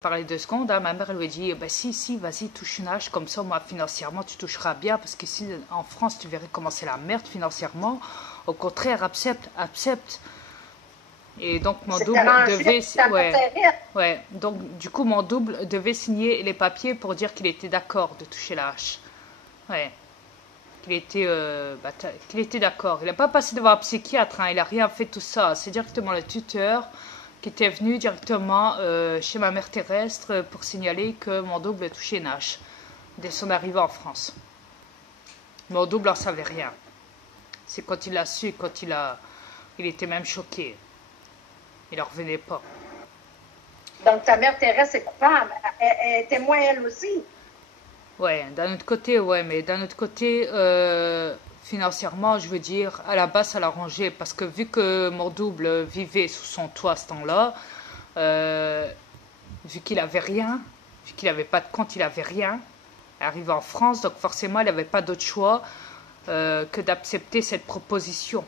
Parler 2 secondes, hein, ma mère lui a dit, bah, si, vas-y, touche une hache, comme ça, moi, financièrement, tu toucheras bien, parce qu'ici, en France, tu verrais comment c'est la merde financièrement. Au contraire, accepte. Et donc, mon C'est double arrangé, devait, ça m'intéresse. ouais, donc, du coup, mon double devait signer les papiers pour dire qu'il était d'accord de toucher la hache. Ouais, qu'il était d'accord. Il n'a pas passé devant un psychiatre, hein, il n'a rien fait tout ça. C'est directement le tuteur qui était venu directement chez ma mère terrestre pour signaler que mon double touchait une hache dès son arrivée en France. Mon double n'en savait rien. C'est quand il l'a su, il était même choqué. Il n'en revenait pas. Donc, ta mère Thérèse est coupable. Elle est témoin, elle aussi. Ouais, d'un autre côté, ouais, mais d'un autre côté, financièrement, je veux dire, à la base, ça l'arrangeait parce que vu que mon double vivait sous son toit à ce temps-là, euh, vu qu'il avait rien, vu qu'il n'avait pas de compte, il avait rien, arrivé en France, donc forcément, il n'avait pas d'autre choix que d'accepter cette proposition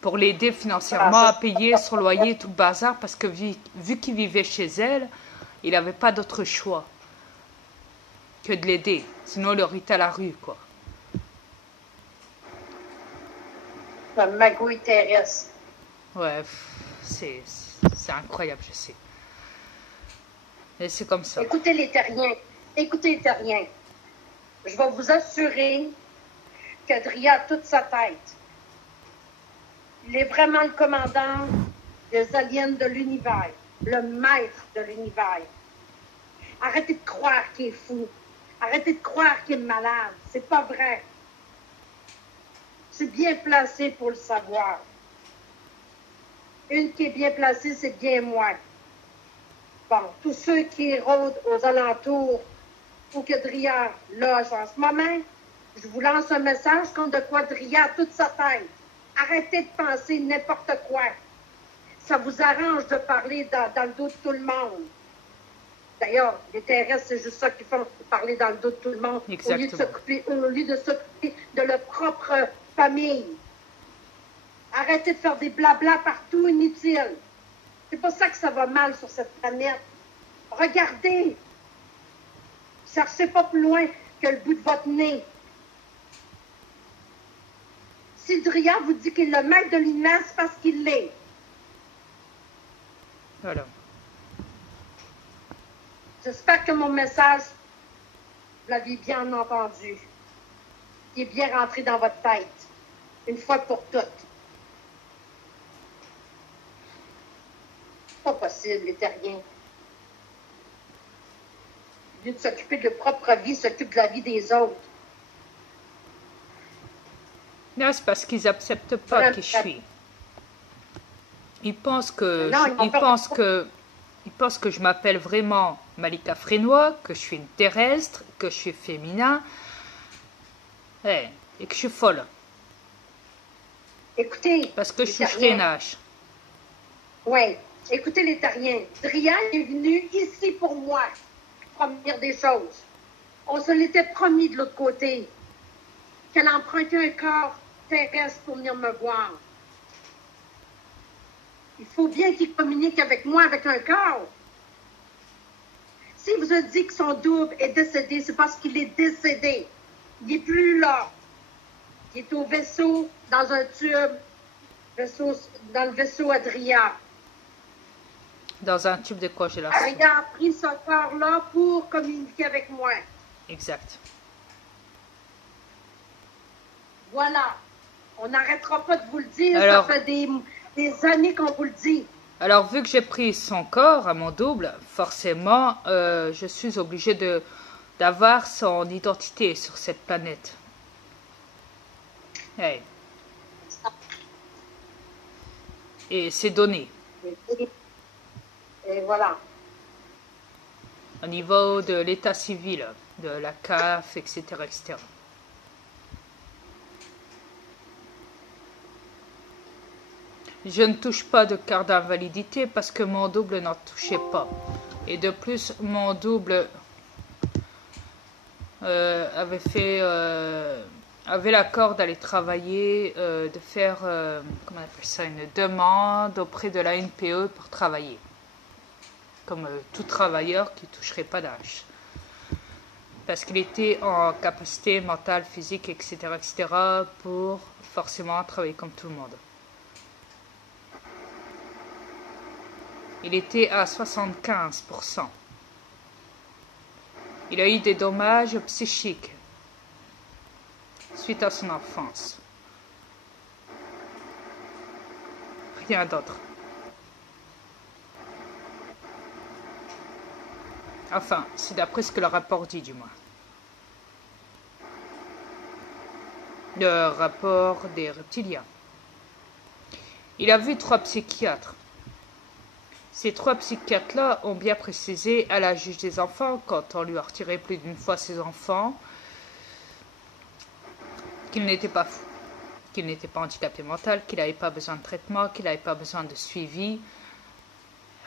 pour l'aider Ah, financièrement ça, à payer son loyer, tout le bazar, parce que vu qu'il vivait chez elle, il n'avait pas d'autre choix que de l'aider. Sinon, il aurait été à la rue, quoi. ça magouille Thérèse. Ouais, c'est incroyable, je sais. Et c'est comme ça. Écoutez les terriens. Écoutez les terriens. Je vais vous assurer qu'Adria a toute sa tête. Il est vraiment le commandant des aliens de l'univers, le maître de l'univers. Arrêtez de croire qu'il est fou. Arrêtez de croire qu'il est malade. C'est pas vrai. Je suis bien placé pour le savoir. Une qui est bien placée, c'est bien moi. Bon, tous ceux qui rôdent aux alentours où que Dria loge en ce moment, je vous lance un message comme de quoi Dria a toute sa tête. Arrêtez de penser n'importe quoi. Ça vous arrange de parler dans le dos de tout le monde. D'ailleurs, les terrestres, c'est juste ça qu'ils font, parler dans le dos de tout le monde, Exactement. au lieu de s'occuper de leur propre famille. Arrêtez de faire des blabla partout inutiles. C'est pas ça que ça va mal sur cette planète. Regardez. Cherchez pas plus loin que le bout de votre nez. Si Dria vous dit qu'il est le maître de l'univers, c'est parce qu'il l'est. Voilà. J'espère que mon message, vous l'avez bien entendu. Il est bien rentré dans votre tête. Une fois pour toutes. Pas possible, les terriens. Au lieu de s'occuper de leur propre vie, s'occupe de la vie des autres. Non, c'est parce qu'ils acceptent pas qui je suis. Ils pensent que, Non, ils pensent que je m'appelle vraiment Malika Frénois, que je suis une terrestre, que je suis féminin, et que je suis folle. Écoutez. Parce que je toucherai une hache. Oui. Écoutez les terriens. Dria est venue ici pour moi. Première des choses. On se l'était promis de l'autre côté. Qu'elle empruntait un corps terrestre pour venir me voir. Il faut bien qu'il communique avec moi avec un corps. S'il vous a dit que son double est décédé, c'est parce qu'il est décédé. Il n'est plus là. Il est au vaisseau, dans un tube, dans le vaisseau Adria. Dans un tube de quoi j'ai la Adria a pris ce corps-là pour communiquer avec moi. Exact. Voilà. On n'arrêtera pas de vous le dire. Alors, ça fait des années qu'on vous le dit. Alors, vu que j'ai pris son corps à mon double, forcément, je suis obligée d'avoir son identité sur cette planète. Hey. Et c'est donné. Et voilà. Au niveau de l'état civil, de la CAF, etc., etc. Je ne touche pas de carte d'invalidité parce que mon double n'en touchait pas. Et de plus, mon double avait l'accord d'aller travailler, de faire, comment on appelle ça, une demande auprès de la NPE pour travailler. comme tout travailleur qui ne toucherait pas d'âge. Parce qu'il était en capacité mentale, physique, etc., pour forcément travailler comme tout le monde. Il était à 75%. Il a eu des dommages psychiques suite à son enfance. Rien d'autre. Enfin, c'est d'après ce que le rapport dit, du moins. Le rapport des reptiliens. Il a vu 3 psychiatres. Ces 3 psychiatres-là ont bien précisé à la juge des enfants, quand on lui a retiré plus d'une fois ses enfants, qu'il n'était pas fou, qu'il n'était pas handicapé mental, qu'il n'avait pas besoin de traitement, qu'il n'avait pas besoin de suivi,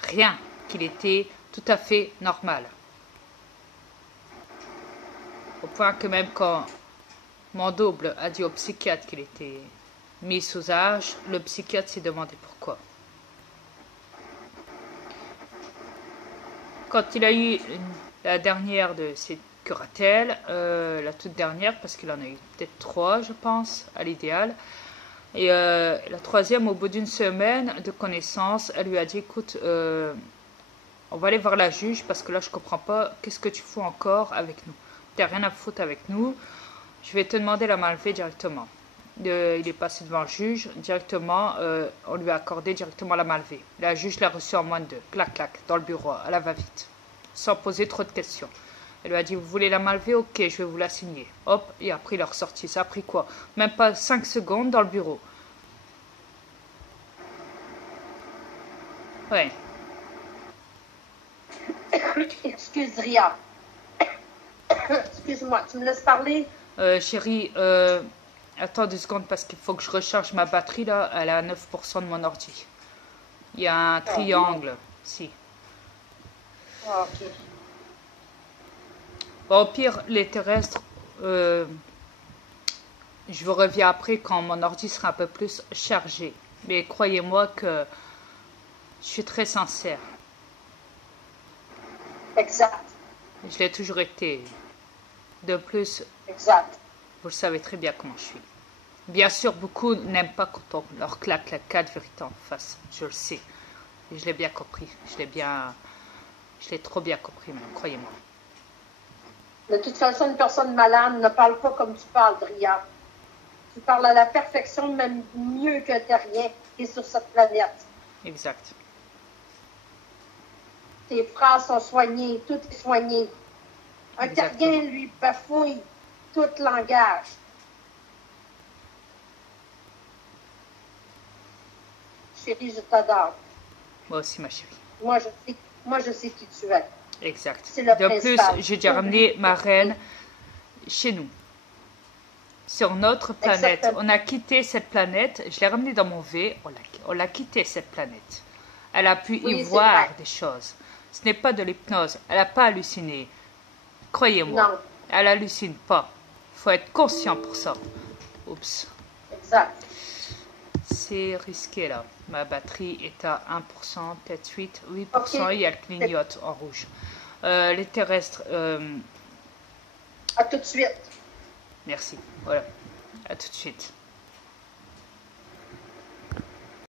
rien, qu'il était tout à fait normal. Au point que même quand mon double a dit au psychiatre qu'il était mis sous âge, le psychiatre s'est demandé pourquoi. Quand il a eu la dernière de ces curatelles, la toute dernière, parce qu'il en a eu peut-être 3, je pense, à l'idéal, et la troisième, au bout d'une semaine de connaissance, elle lui a dit, écoute, on va aller voir la juge, parce que là, je comprends pas, qu'est-ce que tu fous encore avec nous? T'as rien à foutre avec nous, je vais te demander la mallever directement. Il est passé devant le juge, directement, on lui a accordé directement la mallever. La juge l'a reçu en moins de 2, clac, clac, dans le bureau, à la va-vite, sans poser trop de questions. Elle lui a dit, vous voulez la mallever? Ok, je vais vous la signer. Hop, et après il est ressorti. Ça a pris quoi? Même pas 5 secondes dans le bureau. Ouais. Excuse, Ria. Excuse-moi, tu me laisses parler? Chérie, attends 2 secondes parce qu'il faut que je recharge ma batterie là. Elle est à 9% de mon ordi. Il y a un triangle. Si. Ok. Bon, au pire, les terrestres, je vous reviens après quand mon ordi sera un peu plus chargé. Mais croyez-moi que je suis très sincère. Exact. Je l'ai toujours été. De plus, Exact. vous le savez très bien comment je suis. Bien sûr, beaucoup n'aiment pas quand on leur claque la 4 vérités en face. Je le sais. Et je l'ai bien compris. Je l'ai trop bien compris, même, croyez-moi. De toute façon, une personne malade ne parle pas comme tu parles, Ria. Tu parles à la perfection, même mieux que terrien qui est sur cette planète. Exact. Tes phrases sont soignées, tout est soigné. Un terrien, lui, bafouille tout langage. Chérie, je t'adore. Moi aussi, ma chérie. Moi, je sais qui tu es. Exact. C'est le De principal. plus, j'ai déjà ramené ma reine chez nous. Sur notre planète. Exactement. On a quitté cette planète. Je l'ai ramenée dans mon V. On l'a quitté, cette planète. Elle a pu y voir des choses. Ce n'est pas de l'hypnose. Elle n'a pas halluciné. Croyez-moi. Non. Elle hallucine pas. Il faut être conscient pour ça. Oups. Exact. C'est risqué là. Ma batterie est à 1%, peut-être 8%. Ok. Et elle clignote en rouge. Les terrestres. À tout de suite. Merci. Voilà. À tout de suite.